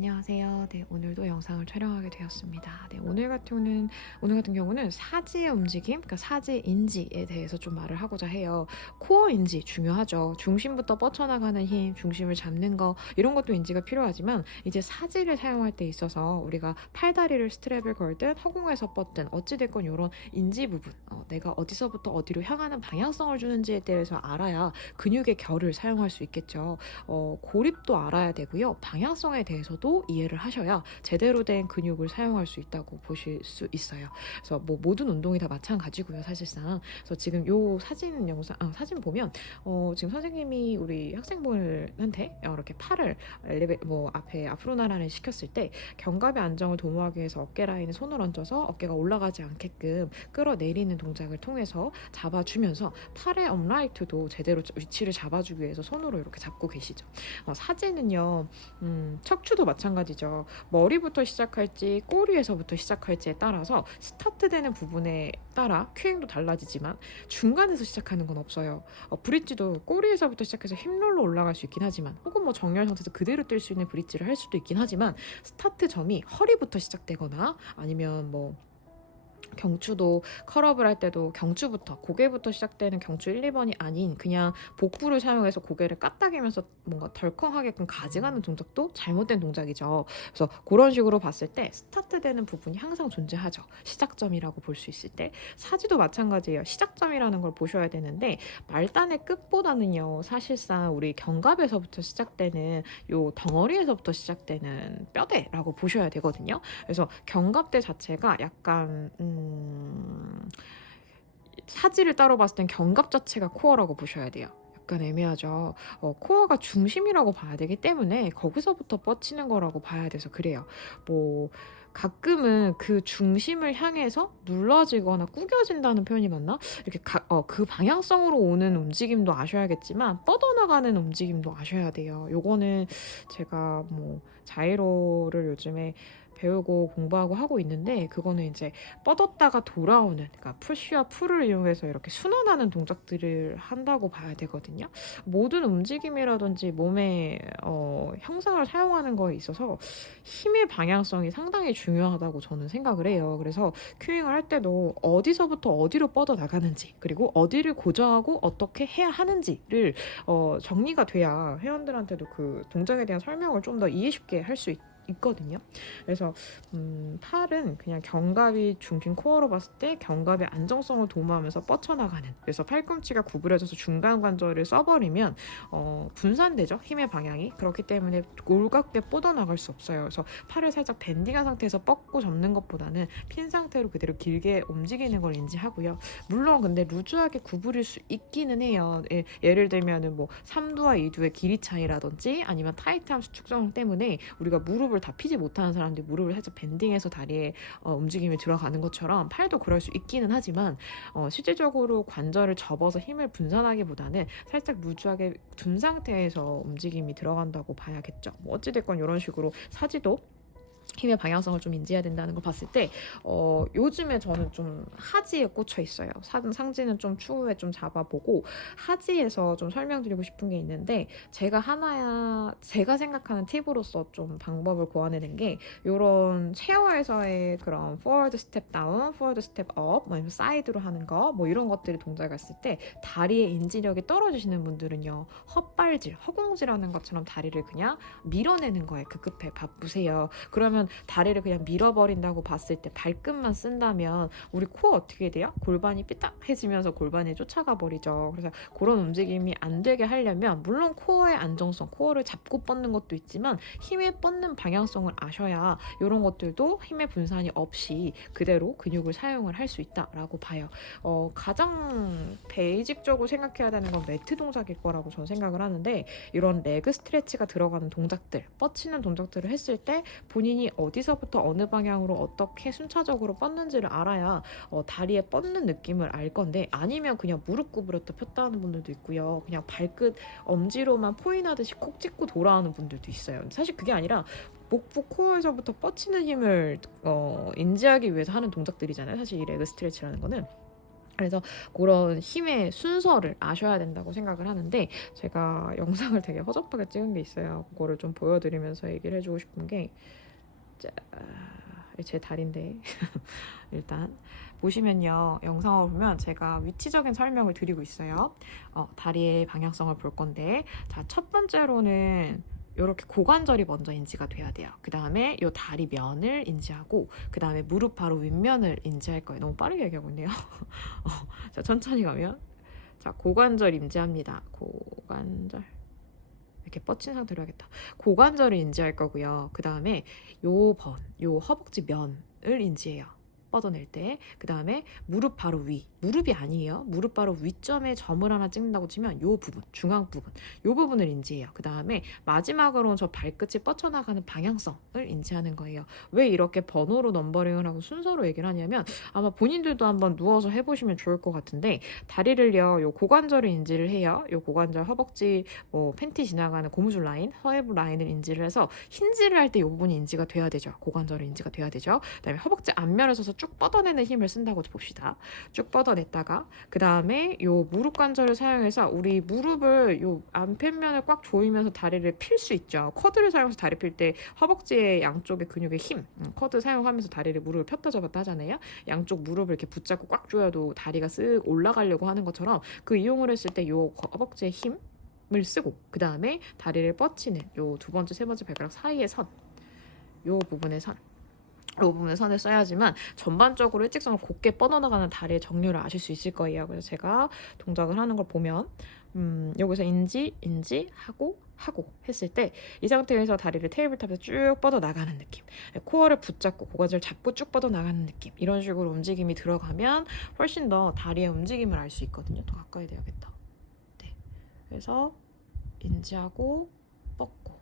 안녕하세요. 네, 오늘도 영상을 촬영하게 되었습니다. 네, 오늘 같은 경우는 사지의 움직임, 그러니까 사지 인지에 대해서 좀 말을 하고자 해요. 코어 인지 중요하죠. 중심부터 뻗쳐나가는 힘, 중심을 잡는 거 이런 것도 인지가 필요하지만 이제 사지를 사용할 때 있어서 우리가 팔다리를 스트랩을 걸든 허공에서 뻗든 어찌됐건 이런 인지 부분, 내가 어디서부터 어디로 향하는 방향성을 주는지에 대해서 알아야 근육의 결을 사용할 수 있겠죠. 고립도 알아야 되고요. 방향성에 대해서도 이해를 하셔야 제대로 된 근육을 사용할 수 있다고 보실 수 있어요. 그래서 뭐 모든 운동이 다 마찬가지고요, 사실상. 그래서 지금 요 사진 보면 지금 선생님이 우리 학생분한테 이렇게 팔을 앞에 앞으로 나란히 시켰을 때 견갑의 안정을 도모하기 위해서 어깨 라인에 손을 얹어서 어깨가 올라가지 않게끔 끌어내리는 동작을 통해서 잡아주면서 팔의 업라이트도 제대로 위치를 잡아주기 위해서 손으로 이렇게 잡고 계시죠. 사지는요, 척추도 마찬가지죠. 머리부터 시작할지 꼬리에서부터 시작할지에 따라서 스타트되는 부분에 따라 큐잉도 달라지지만 중간에서 시작하는 건 없어요. 브릿지도 꼬리에서부터 시작해서 힙롤로 올라갈 수 있긴 하지만, 혹은 뭐 정렬 상태에서 그대로 뛸 수 있는 브릿지를 할 수도 있긴 하지만, 스타트 점이 허리부터 시작되거나 아니면 뭐 경추도 컬업을 할 때도 경추부터 고개부터 시작되는 경추 1, 2번이 아닌 그냥 복부를 사용해서 고개를 까딱이면서 뭔가 덜컹하게끔 가져가는 동작도 잘못된 동작이죠. 그래서 그런 식으로 봤을 때 스타트되는 부분이 항상 존재하죠. 시작점이라고 볼 수 있을 때 사지도 마찬가지예요. 시작점이라는 걸 보셔야 되는데 말단의 끝보다는요, 사실상 우리 견갑에서부터 시작되는 요 덩어리에서부터 시작되는 뼈대라고 보셔야 되거든요. 그래서 견갑대 자체가 약간 사지를 따로 봤을 땐 견갑 자체가 코어라고 보셔야 돼요. 약간 애매하죠. 코어가 중심이라고 봐야 되기 때문에 거기서부터 뻗치는 거라고 봐야 돼서 그래요. 뭐 가끔은 그 중심을 향해서 눌러지거나 구겨진다는 표현이 맞나? 이렇게 그 방향성으로 오는 움직임도 아셔야겠지만 뻗어나가는 움직임도 아셔야 돼요. 요거는 제가 뭐 자이로를 요즘에 배우고 공부하고 하고 있는데, 그거는 이제 뻗었다가 돌아오는, 그러니까 푸쉬와 풀을 이용해서 이렇게 순환하는 동작들을 한다고 봐야 되거든요. 모든 움직임이라든지 몸의 형상을 사용하는 거에 있어서 힘의 방향성이 상당히 중요하다고 저는 생각을 해요. 그래서 큐잉을 할 때도 어디서부터 어디로 뻗어 나가는지, 그리고 어디를 고정하고 어떻게 해야 하는지를 정리가 돼야 회원들한테도 그 동작에 대한 설명을 좀 더 이해 쉽게 할 수 있거든요. 그래서 팔은 그냥 견갑이 중심 코어로 봤을 때 견갑의 안정성을 도모하면서 뻗쳐나가는, 그래서 팔꿈치가 구부려져서 중간 관절을 써버리면 분산되죠, 힘의 방향이. 그렇기 때문에 올갑게 뻗어나갈 수 없어요. 그래서 팔을 살짝 밴딩한 상태에서 뻗고 접는 것보다는 핀 상태로 그대로 길게 움직이는 걸 인지하고요. 물론 근데 루즈하게 구부릴 수 있기는 해요. 예를 들면은 뭐 3두와 2두의 길이 차이라든지 아니면 타이트함 수축성 때문에 우리가 무릎을 다 피지 못하는 사람들이 무릎을 살짝 밴딩해서 다리에 움직임이 들어가는 것처럼 팔도 그럴 수 있기는 하지만, 실질적으로 관절을 접어서 힘을 분산하기보다는 살짝 루즈하게 둔 상태에서 움직임이 들어간다고 봐야겠죠. 뭐 어찌됐건 이런 식으로 사지도 힘의 방향성을 좀 인지해야 된다는 걸 봤을 때 요즘에 저는 좀 하지에 꽂혀 있어요. 상지는 좀 추후에 좀 잡아보고 하지에서 좀 설명드리고 싶은 게 있는데, 제가 생각하는 팁으로서 좀 방법을 고안해낸 게 요런 체어에서의 그런 forward step down, forward step up, 뭐 아니면 사이드로 하는 거, 뭐 이런 것들이 동작을 했을 때 다리의 인지력이 떨어지시는 분들은요, 헛발질, 허공질하는 것처럼 다리를 그냥 밀어내는 거에 급급해 바쁘세요. 그러면 다리를 그냥 밀어버린다고 봤을 때 발끝만 쓴다면 우리 코어 어떻게 돼요? 골반이 삐딱해지면서 골반이 쫓아가 버리죠. 그래서 그런 움직임이 안 되게 하려면 물론 코어의 안정성, 코어를 잡고 뻗는 것도 있지만 힘에 뻗는 방향성을 아셔야 이런 것들도 힘의 분산이 없이 그대로 근육을 사용을 할 수 있다라고 봐요. 가장 베이직적으로 생각해야 되는 건 매트 동작일 거라고 저는 생각을 하는데, 이런 레그 스트레치가 들어가는 동작들, 뻗치는 동작들을 했을 때 본인이 어디서부터 어느 방향으로 어떻게 순차적으로 뻗는지를 알아야 다리에 뻗는 느낌을 알 건데, 아니면 그냥 무릎 구부렸다 폈다 하는 분들도 있고요. 그냥 발끝 엄지로만 포인하듯이 콕 찍고 돌아오는 분들도 있어요. 사실 그게 아니라 복부 코어에서부터 뻗치는 힘을 인지하기 위해서 하는 동작들이잖아요. 사실 이 레그 스트레치라는 거는. 그래서 그런 힘의 순서를 아셔야 된다고 생각을 하는데, 제가 영상을 되게 허접하게 찍은 게 있어요. 그거를 좀 보여드리면서 얘기를 해주고 싶은 게, 제 다리인데 일단 보시면요, 영상을 보면 제가 위치적인 설명을 드리고 있어요. 다리의 방향성을 볼 건데, 자, 첫 번째로는 이렇게 고관절이 먼저 인지가 돼야 돼요. 그 다음에 이 다리 면을 인지하고, 그 다음에 무릎 바로 윗면을 인지할 거예요. 너무 빠르게 얘기하고 있네요. 자, 천천히 가면, 자, 고관절 인지합니다. 고관절. 이렇게 뻗친 상태로 하겠다. 고관절을 인지할 거고요. 그 다음에 요 허벅지 면을 인지해요. 뻗어낼 때. 그 다음에 무릎 바로 위. 무릎이 아니에요. 무릎 바로 위점에 점을 하나 찍는다고 치면 요 부분, 중앙 부분, 요 부분을 인지해요. 그 다음에 마지막으로는 저 발끝이 뻗쳐나가는 방향성을 인지하는 거예요. 왜 이렇게 번호로 넘버링을 하고 순서로 얘기를 하냐면, 아마 본인들도 한번 누워서 해보시면 좋을 것 같은데, 다리를요, 요 고관절을 인지를 해요. 요 고관절, 허벅지, 뭐 팬티 지나가는 고무줄 라인, 허브 라인을 인지를 해서 힌지를 할 때 이 부분이 인지가 돼야 되죠. 고관절이 인지가 돼야 되죠. 그다음에 허벅지 앞면에서 쭉 뻗어내는 힘을 쓴다고 봅시다. 쭉 뻗어냈다가, 그 다음에 요 무릎 관절을 사용해서 우리 무릎을 요 안편면을 꽉 조이면서 다리를 필 수 있죠. 쿼드를 사용해서 다리 필 때 허벅지의 양쪽의 근육의 힘, 쿼드 사용하면서 다리를 무릎을 폈다 접었다 하잖아요. 양쪽 무릎을 이렇게 붙잡고 꽉 조여도 다리가 쓱 올라가려고 하는 것처럼, 그 이용을 했을 때 요 허벅지의 힘을 쓰고, 그 다음에 다리를 뻗치는 요 두 번째, 세 번째 발가락 사이의 선, 요 부분의 선, 이 부분을 선을 써야지만 전반적으로 일직선을 곧게 뻗어나가는 다리의 정렬을 아실 수 있을 거예요. 그래서 제가 동작을 하는 걸 보면, 여기서 인지 하고 했을 때, 이 상태에서 다리를 테이블탑에서 쭉 뻗어나가는 느낌, 코어를 붙잡고 고관절 잡고 쭉 뻗어나가는 느낌, 이런 식으로 움직임이 들어가면 훨씬 더 다리의 움직임을 알 수 있거든요. 더 가까이 돼야겠다. 네. 그래서 인지하고 뻗고,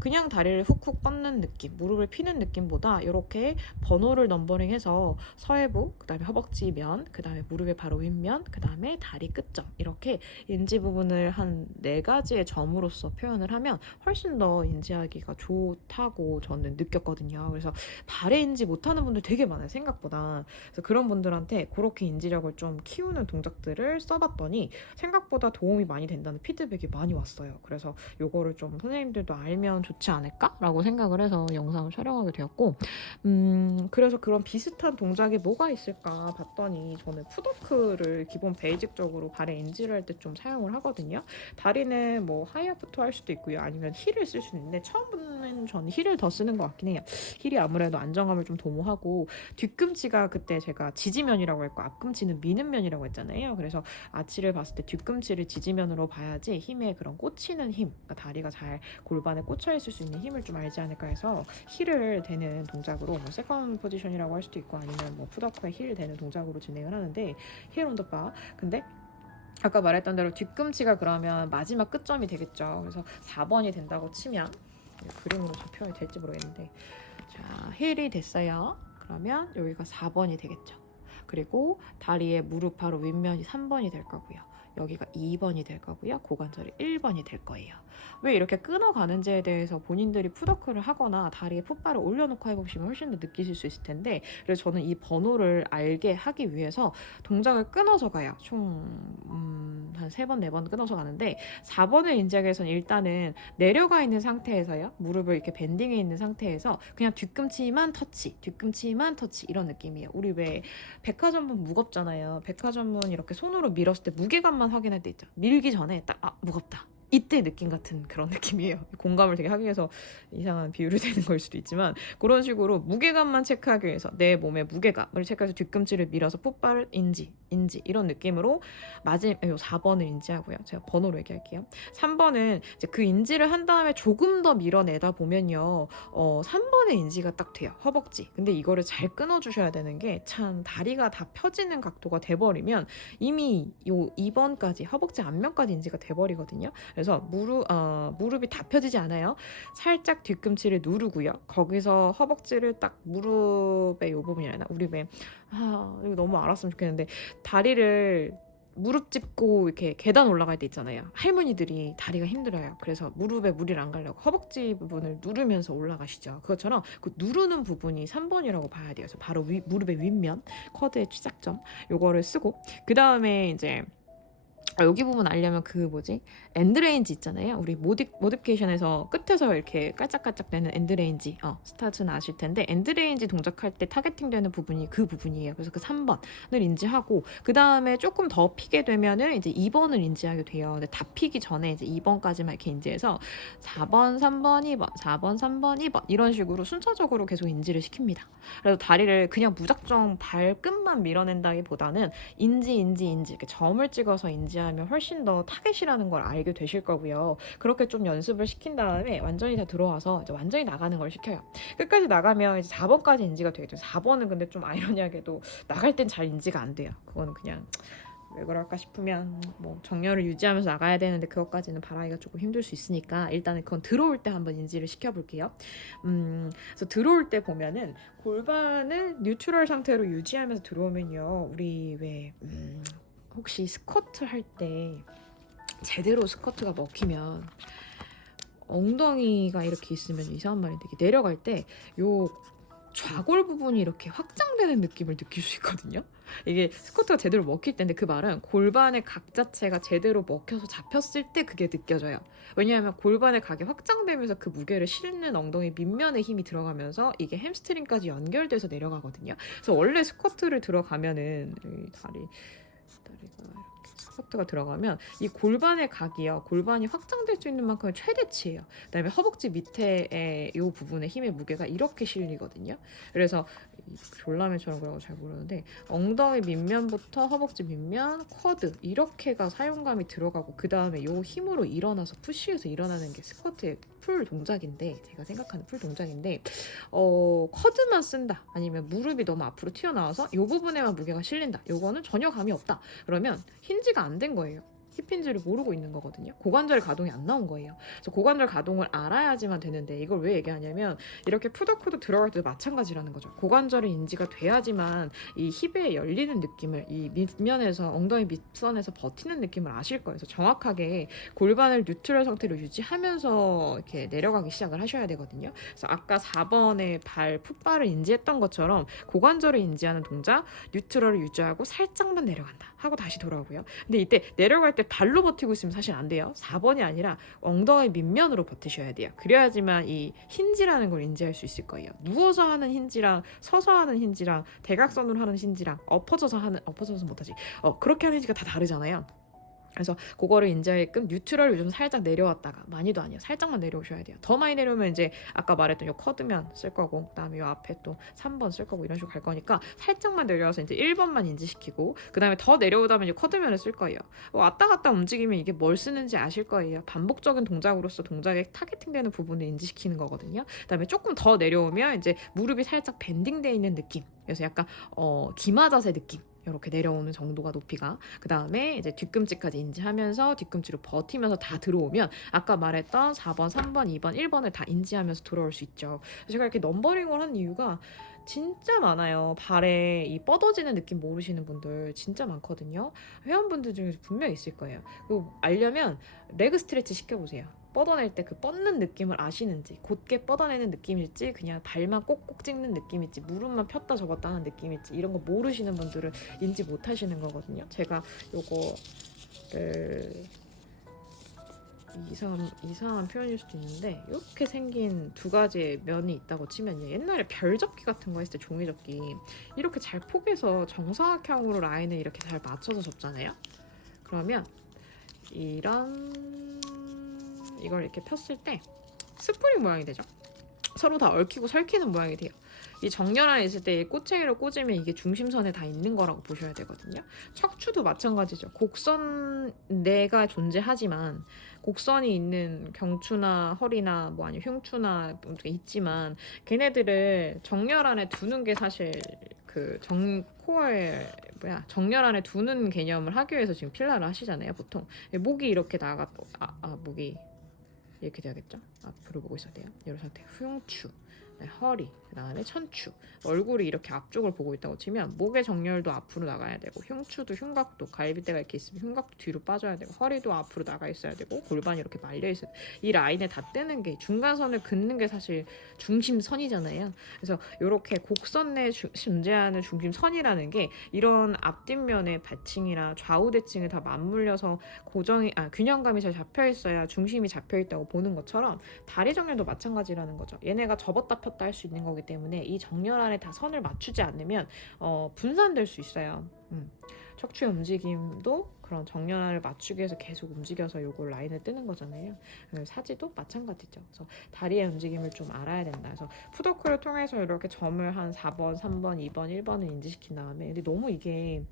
그냥 다리를 훅훅 뻗는 느낌, 무릎을 피는 느낌보다 이렇게 번호를 넘버링해서 서해부, 그 다음에 허벅지 면, 그 다음에 무릎의 바로 윗면, 그 다음에 다리 끝점, 이렇게 인지 부분을 한 4가지의 점으로서 표현을 하면 훨씬 더 인지하기가 좋다고 저는 느꼈거든요. 그래서 발에 인지 못하는 분들 되게 많아요, 생각보다. 그래서 그런 분들한테 그렇게 인지력을 좀 키우는 동작들을 써봤더니 생각보다 도움이 많이 된다는 피드백이 많이 왔어요. 그래서 요거를 좀 선생님들도 알면 좋지 않을까라고 생각을 해서 영상을 촬영하게 되었고, 그래서 그런 비슷한 동작이 뭐가 있을까 봤더니, 저는 푸더크를 기본 베이직적으로 발에 인지를 할 때 좀 사용을 하거든요. 다리는 뭐 하이아프트 할 수도 있고요, 아니면 힐을 쓸 수도 있는데, 처음에는 저는 힐을 더 쓰는 것 같긴 해요. 힐이 아무래도 안정감을 좀 도모하고, 뒤꿈치가 그때 제가 지지면이라고 했고 앞꿈치는 미는 면이라고 했잖아요. 그래서 아치를 봤을 때 뒤꿈치를 지지면으로 봐야지 힘에 그런 꽂히는 힘, 그러니까 다리가 잘 골반에 꽂혀 있을 수 있는 힘을 좀 알지 않을까 해서 힐을 대는 동작으로, 뭐 세컨 포지션이라고 할 수도 있고, 아니면 뭐 푸더크에 힐을 대는 동작으로 진행을 하는데, 힐 온 더 바. 근데 아까 말했던 대로 뒤꿈치가 그러면 마지막 끝점이 되겠죠. 그래서 4번이 된다고 치면, 그림으로 잘 표현이 될지 모르겠는데, 자, 힐이 됐어요. 그러면 여기가 4번이 되겠죠. 그리고 다리의 무릎 바로 윗면이 3번이 될 거고요. 여기가 2번이 될 거고요. 고관절이 1번이 될 거예요. 왜 이렇게 끊어가는지에 대해서 본인들이 푸더크를 하거나 다리에 풋발을 올려놓고 해보시면 훨씬 더 느끼실 수 있을 텐데, 그래서 저는 이 번호를 알게 하기 위해서 동작을 끊어서 가요. 총 한 3번, 4번 끊어서 가는데, 4번을 인지하기 위해서는 일단은 내려가 있는 상태에서요, 무릎을 이렇게 밴딩해 있는 상태에서 그냥 뒤꿈치만 터치 이런 느낌이에요. 우리 왜 백화점문 무겁잖아요. 백화점문 이렇게 손으로 밀었을 때 무게감만 확인할 때 있죠. 밀기 전에 딱 무겁다, 이때 느낌 같은 그런 느낌이에요. 공감을 되게 하기 위해서 이상한 비유를 되는 걸 수도 있지만, 그런 식으로 무게감만 체크하기 위해서 내 몸의 무게감을 체크해서 뒤꿈치를 밀어서 풋발 인지 이런 느낌으로 4번을 인지하고요. 제가 번호로 얘기할게요. 3번은 이제 그 인지를 한 다음에 조금 더 밀어내다 보면요, 3번의 인지가 딱 돼요. 허벅지. 근데 이거를 잘 끊어주셔야 되는 게, 참 다리가 다 펴지는 각도가 돼버리면 이미 요 2번까지 허벅지 앞면까지 인지가 돼버리거든요. 그래서 무릎이 다 펴지지 않아요. 살짝 뒤꿈치를 누르고요. 거기서 허벅지를 딱 무릎의 요 부분이라나, 우리 왜 이거 너무 알았으면 좋겠는데, 다리를 무릎 짚고 이렇게 계단 올라갈 때 있잖아요. 할머니들이 다리가 힘들어요. 그래서 무릎에 무리를 안 가려고 허벅지 부분을 누르면서 올라가시죠. 그것처럼 그 누르는 부분이 3번이라고 봐야 돼요. 그래서 바로 무릎의 윗면, 쿼드의 취약점 요거를 쓰고 그 다음에 이제 여기 부분 알려면 그 뭐지? 엔드레인지 있잖아요. 우리 모디피케이션에서 끝에서 이렇게 깔짝깔짝 되는 엔드레인지 스타트는 아실 텐데 엔드레인지 동작할 때 타겟팅 되는 부분이 그 부분이에요. 그래서 그 3번을 인지하고 그 다음에 조금 더 피게 되면은 이제 2번을 인지하게 돼요. 근데 다 피기 전에 이제 2번까지만 이렇게 인지해서 4번, 3번, 2번, 4번, 3번, 2번 이런 식으로 순차적으로 계속 인지를 시킵니다. 그래서 다리를 그냥 무작정 발끝만 밀어낸다기보다는 인지 이렇게 점을 찍어서 인지하면 훨씬 더 타겟이라는 걸 알게 되실 거고요. 그렇게 좀 연습을 시킨 다음에 완전히 다 들어와서 이제 완전히 나가는 걸 시켜요. 끝까지 나가면 이제 4번까지 인지가 되겠죠. 4번은 근데 좀 아이러니하게도 나갈 땐 잘 인지가 안 돼요. 그거는 그냥 왜 그럴까 싶으면 뭐 정렬을 유지하면서 나가야 되는데 그것까지는 바라기가 조금 힘들 수 있으니까 일단은 그건 들어올 때 한번 인지를 시켜볼게요. 그래서 들어올 때 보면은 골반을 뉴트럴 상태로 유지하면서 들어오면요. 우리 왜 혹시 스쿼트 할 때 제대로 스쿼트가 먹히면 엉덩이가 이렇게 있으면 이상한 말인데 내려갈 때 요 좌골 부분이 이렇게 확장되는 느낌을 느낄 수 있거든요. 이게 스쿼트가 제대로 먹힐 때인데 그 말은 골반의 각 자체가 제대로 먹혀서 잡혔을 때 그게 느껴져요. 왜냐하면 골반의 각이 확장되면서 그 무게를 실는 엉덩이 밑면에 힘이 들어가면서 이게 햄스트링까지 연결돼서 내려가거든요. 그래서 원래 스쿼트를 들어가면은 이 다리가 이렇게 스쿼트가 들어가면 이 골반의 각이요. 골반이 확장될 수 있는 만큼의 최대치예요. 그다음에 허벅지 밑에 이 부분의 힘의 무게가 이렇게 실리거든요. 그래서 졸라맨처럼 그런 거 잘 모르는데 엉덩이 밑면부터 허벅지 밑면, 쿼드 이렇게가 사용감이 들어가고 그 다음에 이 힘으로 일어나서 푸시해서 일어나는 게 스쿼트의 풀 동작인데 제가 생각하는 풀 동작인데 쿼드만 쓴다 아니면 무릎이 너무 앞으로 튀어나와서 이 부분에만 무게가 실린다 요거는 전혀 감이 없다 그러면 힌지가 안 된 거예요. 힙힌지를 모르고 있는 거거든요. 고관절 가동이 안 나온 거예요. 그래서 고관절 가동을 알아야지만 되는데 이걸 왜 얘기하냐면 이렇게 푸덕푸덕 들어갈 때도 마찬가지라는 거죠. 고관절이 인지가 돼야지만 이 힙에 열리는 느낌을 이 밑면에서 엉덩이 밑선에서 버티는 느낌을 아실 거예요. 그래서 정확하게 골반을 뉴트럴 상태로 유지하면서 이렇게 내려가기 시작을 하셔야 되거든요. 그래서 아까 4번의 풋발을 인지했던 것처럼 고관절을 인지하는 동작 뉴트럴을 유지하고 살짝만 내려간다 하고 다시 돌아오고요. 근데 이때 내려갈 때 발로 버티고 있으면 사실 안 돼요. 4번이 아니라 엉덩이 밑면으로 버티셔야 돼요. 그래야지만 이 힌지라는 걸 인지할 수 있을 거예요. 누워서 하는 힌지랑 서서 하는 힌지랑 대각선으로 하는 힌지랑 엎어져서 못하지. 그렇게 하는 힌지가 다 다르잖아요. 그래서 그거를 인지하게끔 뉴트럴 요즘 살짝 내려왔다가 많이도 아니에요. 살짝만 내려오셔야 돼요. 더 많이 내려오면 이제 아까 말했던 요 쿼드면 쓸 거고 그다음에 요 앞에 또 3번 쓸 거고 이런 식으로 갈 거니까 살짝만 내려와서 이제 1번만 인지시키고 그다음에 더 내려오다면 이제 쿼드면을 쓸 거예요. 왔다 갔다 움직이면 이게 뭘 쓰는지 아실 거예요. 반복적인 동작으로서 동작에 타겟팅되는 부분을 인지시키는 거거든요. 그다음에 조금 더 내려오면 이제 무릎이 살짝 밴딩돼 있는 느낌. 그래서 약간 기마 자세 느낌. 이렇게 내려오는 정도가 높이가 그 다음에 이제 뒤꿈치까지 인지하면서 뒤꿈치로 버티면서 다 들어오면 아까 말했던 4번, 3번, 2번, 1번을 다 인지하면서 들어올 수 있죠. 제가 이렇게 넘버링을 한 이유가 진짜 많아요. 발에 이 뻗어지는 느낌 모르시는 분들 진짜 많거든요. 회원분들 중에서 분명 있을 거예요. 그리고 알려면 레그 스트레치 시켜보세요. 뻗어낼 때 그 뻗는 느낌을 아시는지 곧게 뻗어내는 느낌일지 그냥 발만 꼭꼭 찍는 느낌일지 무릎만 폈다 접었다 하는 느낌일지 이런 거 모르시는 분들은 인지 못하시는 거거든요. 제가 요거를 이상한 표현일 수도 있는데 이렇게 생긴 두 가지의 면이 있다고 치면요. 옛날에 별접기 같은 거 했을 때 종이접기 이렇게 잘 포개서 정사각형으로 라인을 이렇게 잘 맞춰서 접잖아요. 그러면 이걸 이렇게 폈을 때 스프링 모양이 되죠. 서로 다 얽히고 설키는 모양이 돼요. 이 정렬안에 있을 때 꼬챙이로 꽂으면 이게 중심선에 다 있는 거라고 보셔야 되거든요. 척추도 마찬가지죠. 곡선 내가 존재하지만 곡선이 있는 경추나 허리나 뭐 아니면 흉추나 있지만 걔네들을 정렬안에 두는 게 사실 그 코어에 정렬안에 두는 개념을 하기 위해서 지금 필라를 하시잖아요. 보통 목이 이렇게 목이 이렇게 돼야겠죠? 앞으로 보고 있어야 돼요. 이런 상태. 흉추. 허리, 그 다음에 천추, 얼굴이 이렇게 앞쪽을 보고 있다고 치면 목의 정렬도 앞으로 나가야 되고 흉추도 흉곽도 갈비대가 이렇게 있으면 흉곽도 뒤로 빠져야 되고 허리도 앞으로 나가 있어야 되고 골반이 이렇게 말려 있어야 돼. 이 라인에 다 뜨는 게 중간선을 긋는 게 사실 중심선이잖아요. 그래서 이렇게 곡선 내에 존재하는 중심선이라는 게 이런 앞뒷면의 받침이나 좌우 대칭을 다 맞물려서 균형감이 잘 잡혀 있어야 중심이 잡혀 있다고 보는 것처럼 다리 정렬도 마찬가지라는 거죠. 얘네가 접었다 폈다 할 수 있는 거기 때문에 이 정렬 안에 다 선을 맞추지 않으면 분산될 수 있어요. 척추의 움직임도 그런 정렬을 맞추기 위해서 계속 움직여서 요걸 라인을 뜨는 거잖아요. 사지도 마찬가지죠. 그래서 다리의 움직임을 좀 알아야 된다. 그래서 푸더크를 통해서 이렇게 점을 한 4번, 3번, 2번, 1번을 인지시킨 다음에 근데 너무 이게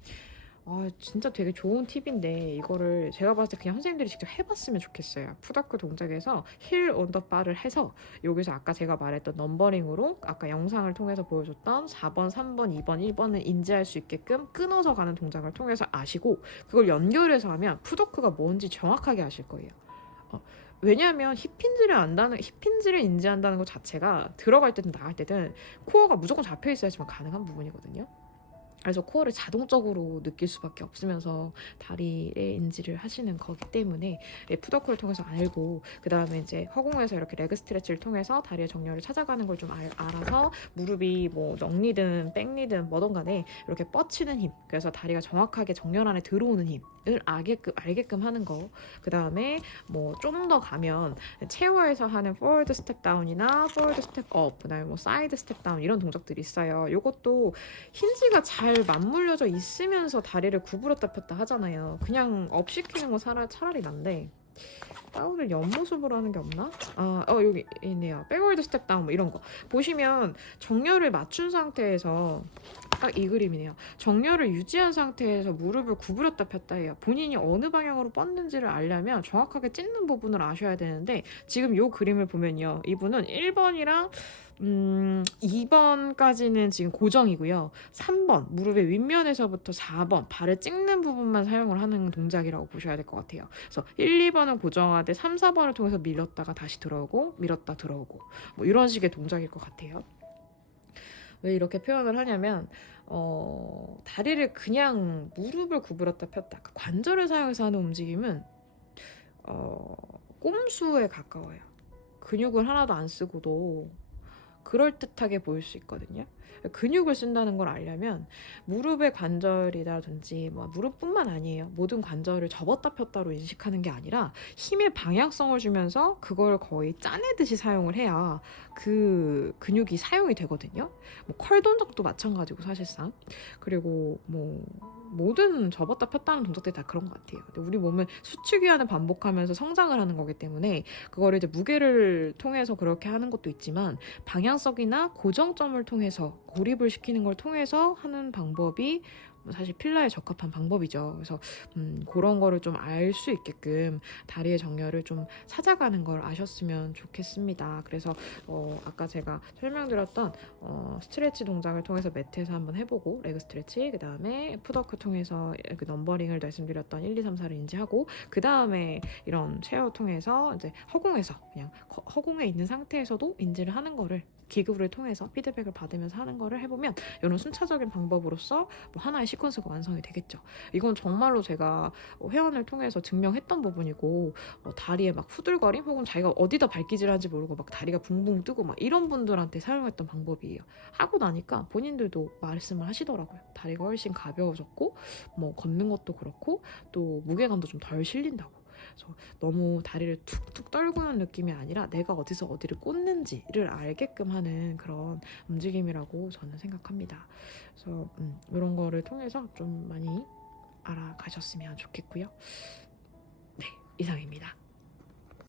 진짜 되게 좋은 팁인데 이거를 제가 봤을 때 그냥 선생님들이 직접 해봤으면 좋겠어요. 푸더크 동작에서 힐 언더바를 해서 여기서 아까 제가 말했던 넘버링으로 아까 영상을 통해서 보여줬던 4번, 3번, 2번, 1번을 인지할 수 있게끔 끊어서 가는 동작을 통해서 아시고 그걸 연결해서 하면 푸더크가 뭔지 정확하게 아실 거예요. 왜냐하면 힙힌지를 인지한다는 것 자체가 들어갈 때든 나갈 때든 코어가 무조건 잡혀 있어야지만 가능한 부분이거든요. 그래서 코어를 자동적으로 느낄 수밖에 없으면서 다리의 인지를 하시는 거기 때문에 푸더크를 통해서 알고 그 다음에 이제 허공에서 이렇게 레그 스트레치를 통해서 다리의 정렬을 찾아가는 걸 좀 알아서 무릎이 뭐 넉리든 백리든 뭐든 간에 이렇게 뻗치는 힘, 그래서 다리가 정확하게 정렬 안에 들어오는 힘을 알게끔 하는 거. 그 다음에 뭐 좀 더 가면 체어에서 하는 포워드 스텝 다운이나 포워드 스텝 업, 그 다음에 뭐 사이드 스텝 다운 이런 동작들이 있어요. 이것도 힌지가 잘 맞물려져 있으면서 다리를 구부렸다 폈다 하잖아요. 그냥 업 시키는 거 차라리 난데 다운을 옆모습으로 하는 게 없나? 여기 있네요. 백월드 스텝 다운 뭐 이런 거 보시면 정렬을 맞춘 상태에서 딱 이 그림이네요. 정렬을 유지한 상태에서 무릎을 구부렸다 폈다 해요. 본인이 어느 방향으로 뻗는지를 알려면 정확하게 찢는 부분을 아셔야 되는데 지금 이 그림을 보면요. 이분은 1번이랑 2번까지는 지금 고정이고요. 3번 무릎의 윗면에서부터 4번 발을 찍는 부분만 사용을 하는 동작이라고 보셔야 될 것 같아요. 그래서 1, 2번은 고정하되 3, 4번을 통해서 밀었다가 다시 들어오고 밀었다 들어오고 뭐 이런 식의 동작일 것 같아요. 왜 이렇게 표현을 하냐면 다리를 그냥 무릎을 구부렸다 폈다 관절을 사용해서 하는 움직임은 꼼수에 가까워요. 근육을 하나도 안 쓰고도 그럴듯하게 보일 수 있거든요. 근육을 쓴다는 걸 알려면 무릎의 관절이라든지 뭐 무릎뿐만 아니에요. 모든 관절을 접었다 폈다로 인식하는 게 아니라 힘의 방향성을 주면서 그걸 거의 짜내듯이 사용을 해야 그 근육이 사용이 되거든요. 뭐 컬 동작도 마찬가지고 사실상. 그리고 뭐 모든 접었다 폈다는 동작들이 다 그런 것 같아요. 근데 우리 몸은 수축기한을 반복하면서 성장을 하는 거기 때문에 그거를 이제 무게를 통해서 그렇게 하는 것도 있지만 방향성이나 고정점을 통해서 고립을 시키는 걸 통해서 하는 방법이 사실 필라에 적합한 방법이죠. 그래서 그런 거를 좀 알 수 있게끔 다리의 정렬을 좀 찾아가는 걸 아셨으면 좋겠습니다. 그래서 아까 제가 설명드렸던 스트레치 동작을 통해서 매트에서 한번 해보고 레그 스트레치, 그 다음에 푸더크 통해서 그 넘버링을 말씀드렸던 1, 2, 3, 4를 인지하고 그 다음에 이런 체어 통해서 이제 허공에서 그냥 허공에 있는 상태에서도 인지를 하는 거를 기구를 통해서 피드백을 받으면서 하는 거를 해보면 이런 순차적인 방법으로서 뭐 하나의 시퀀스가 완성이 되겠죠. 이건 정말로 제가 회원을 통해서 증명했던 부분이고 다리에 막 후들거림 혹은 자기가 어디다 발기질하는지 모르고 막 다리가 붕붕 뜨고 막 이런 분들한테 사용했던 방법이에요. 하고 나니까 본인들도 말씀을 하시더라고요. 다리가 훨씬 가벼워졌고 뭐 걷는 것도 그렇고 또 무게감도 좀 덜 실린다고. 그래서 너무 다리를 툭툭 떨구는 느낌이 아니라 내가 어디서 어디를 꽂는지를 알게끔 하는 그런 움직임이라고 저는 생각합니다. 그래서 이런 거를 통해서 좀 많이 알아가셨으면 좋겠고요. 네, 이상입니다.